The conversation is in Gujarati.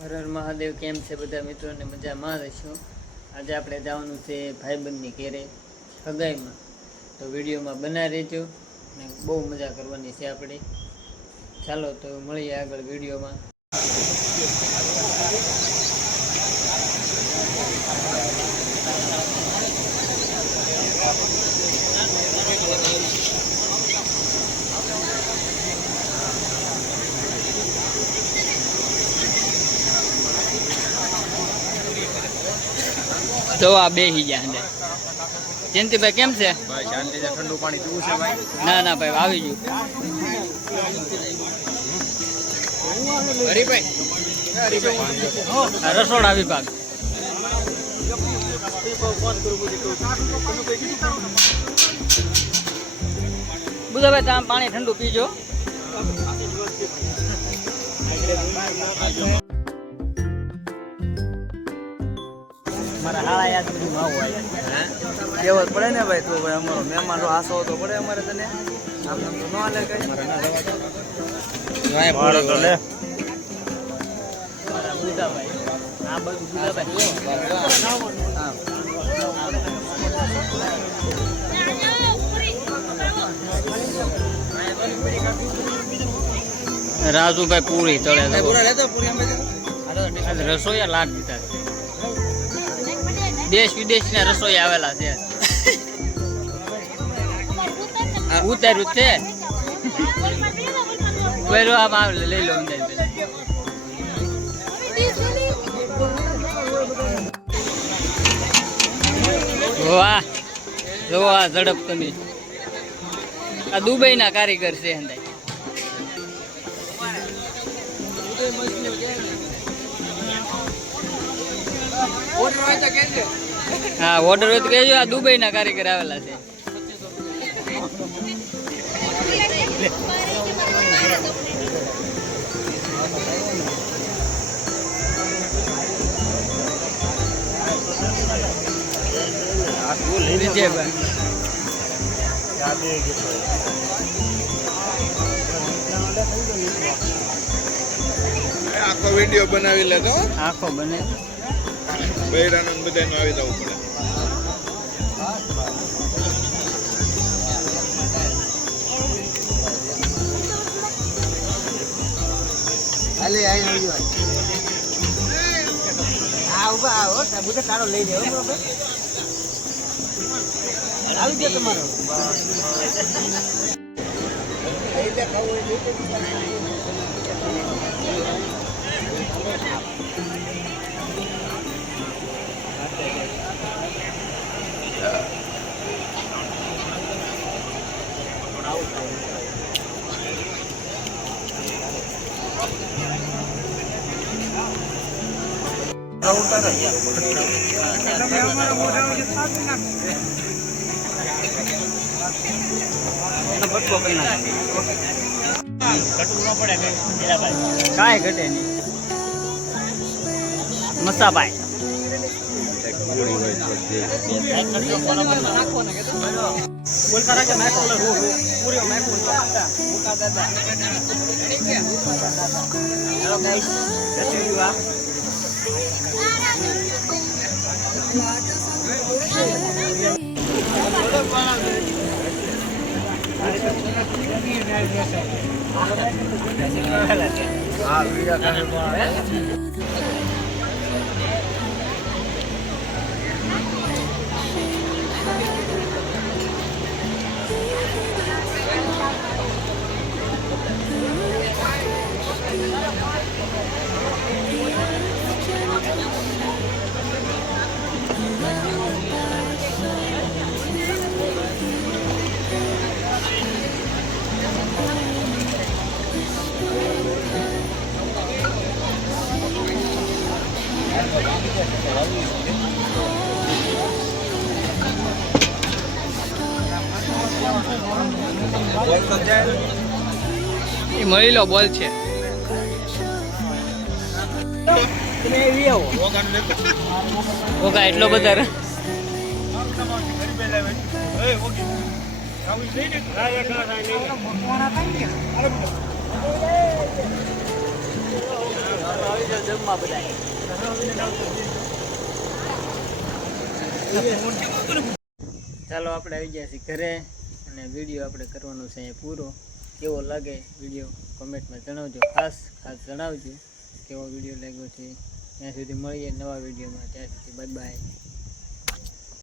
હર હર મહાદેવ. કેમ છે બધા મિત્રોને? મજામાં રહીશું. આજે આપણે જવાનું છે ભાઈબંધની ઘેરે સગાઈમાં, તો વિડીયોમાં બના રહેજો અને બહુ મજા કરવાની છે આપણે. ચાલો તો મળીએ આગળ વિડીયોમાં. તો આ બેહી ગયા અંદર. જયંતિભાઈ કેમ છે? ભાઈ શાંતિ છે. ઠંડુ પાણી પીવું છે ભાઈ? ના ના ભાઈ, આવી ગયું. રસોડા વિભાગ. બુધાભાઈ તમે પાણી ઠંડુ પીજો. કેવો પડે ને ભાઈ, તું ભાઈ અમારો મહેમાન આસો તો પડે અમારે તને. આમ તો ન હાલે કઈ. બુધાભાઈ આ બધું બુધાભાઈ. રાજુભાઈ પૂરી તળે રસોઈયા લાડ દીધા છે. દેશ વિદેશના રસોઈ આવેલા છે. ઉતાર્યું છે આમ લઈ લો અંદર. વાહ જો આ ઝડપ તમે. આ દુબઈ ના કારીગર છે. હા ઓર્ડર હોય તો કહેજો. આ દુબઈ ના કારીગર આવેલા છે. આખો વિડીયો બનાવી લેતો. આખો બને બૈરાનો બધાનો આવી જવું પડે. અલે આ ઉભા આવો બધા તારો લઈ લેવો બરોબર. આવી ગયો તમારો. કાંઈ ઘટે નહીં. મસાભાઈ એ મળી લો બોલ છે. ઓકા એટલો બધા જમવા બધા. ચાલો આપણે આવી ગયા છીએ ઘરે અને વિડીયો આપણે કરવાનો છે અહીંયા પૂરો. કેવો લાગે વિડીયો કોમેન્ટમાં જણાવજો. ખાસ જણાવજો કેવો વિડીયો લાગ્યો છે. ત્યાં સુધી મળીએ નવા વિડીયોમાં. ત્યાં સુધી બાય બાય.